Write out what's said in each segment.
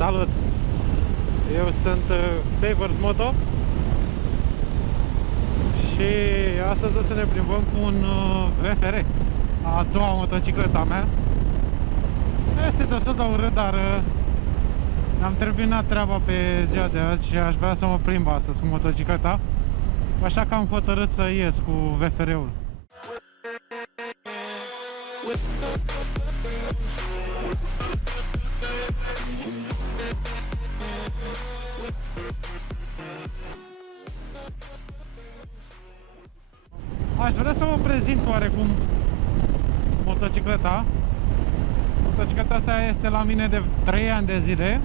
Salut! Eu sunt Savers Moto și astăzi o să ne plimbăm cu un VFR, a doua motocicleta mea. Este destul de urât, dar am terminat treaba pe ziua de azi și aș vrea să mă plimb astăzi cu motocicleta, așa că am hotărât să ies cu VFR-ul. Aș vrea să vă prezint oarecum motocicleta. Motocicleta asta este la mine de 3 ani de zile.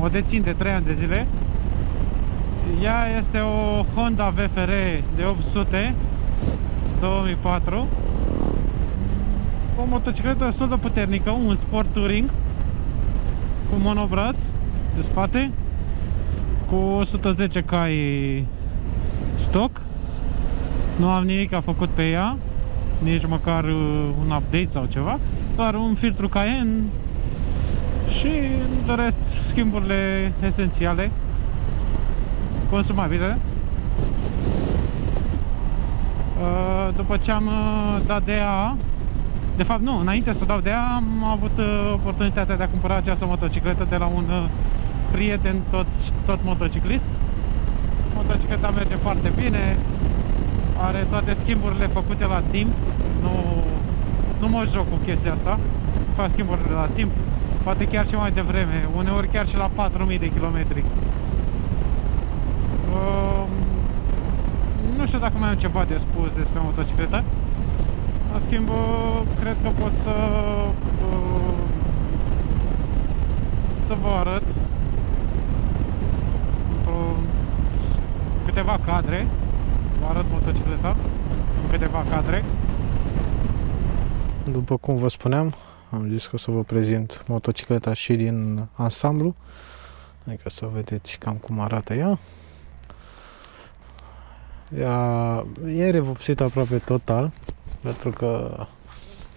O dețin de 3 ani de zile. Ea este o Honda VFR de 800 2004. O motocicletă destul de puternică, un sport touring cu monobraț de spate, cu 110 cai stock. Nu am nimic făcut pe ea, nici măcar un update sau ceva, doar un filtru Cayenne și de rest schimburile esențiale consumabile. După ce am dat de ea, de fapt nu, înainte să dau de ea, am avut oportunitatea de a cumpăra această motocicletă de la un prieten tot motociclist. Motocicleta merge foarte bine, are toate schimburile făcute la timp, nu mă joc cu chestia asta, fac schimburile la timp, poate chiar și mai devreme, uneori chiar și la 4000 de kilometri. Nu știu dacă mai am ceva de spus despre motocicletă. În schimb, cred că pot să vă arăt câteva cadre. Vă arăt motocicleta în câteva cadre. După cum vă spuneam, am zis că o să vă prezint motocicleta și din ansamblu, adică să vedeți cam cum arată ea. Ea e revopsită aproape total, pentru că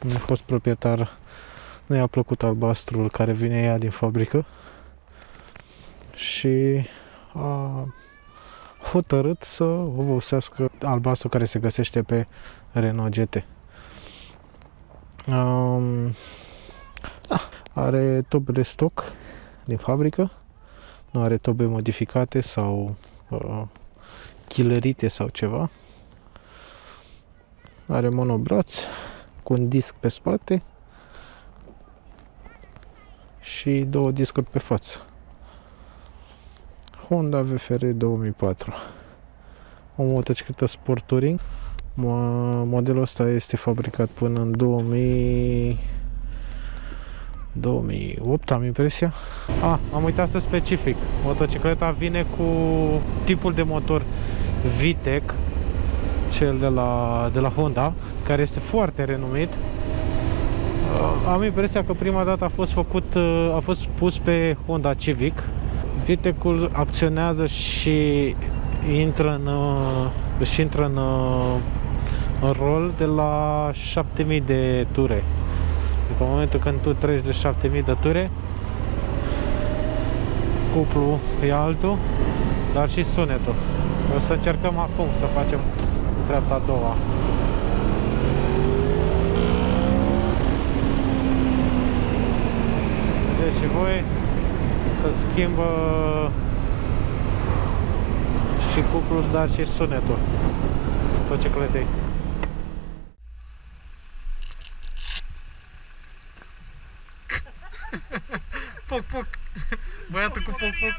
unui fost proprietar nu i-a plăcut albastrul care vine ea din fabrică și a hotărât să o vopsească albastru care se găsește pe Renault GT. Are tobe de stoc din fabrică, nu are tobe modificate sau chilărite sau ceva. Are monobraț cu un disc pe spate și 2 discuri pe față. Honda VFR 2004. O motocicletă sport touring. Modelul ăsta este fabricat până în 2008, am impresia. Am uitat să specific. Motocicleta vine cu tipul de motor VTEC, cel de la Honda, care este foarte renumit. Am impresia că prima dată a fost pus pe Honda Civic. VTEC-ul acționează și intră în rol de la 7000 de ture. După momentul când tu treci de 7000 de ture, cuplu e altul, dar și sunetul. O să încercăm acum să facem treapta a doua. Vedeți și voi, să schimbă și cuplul, dar și sunetul motocicletei. Poc, poc! Băiatul cu poc, poc!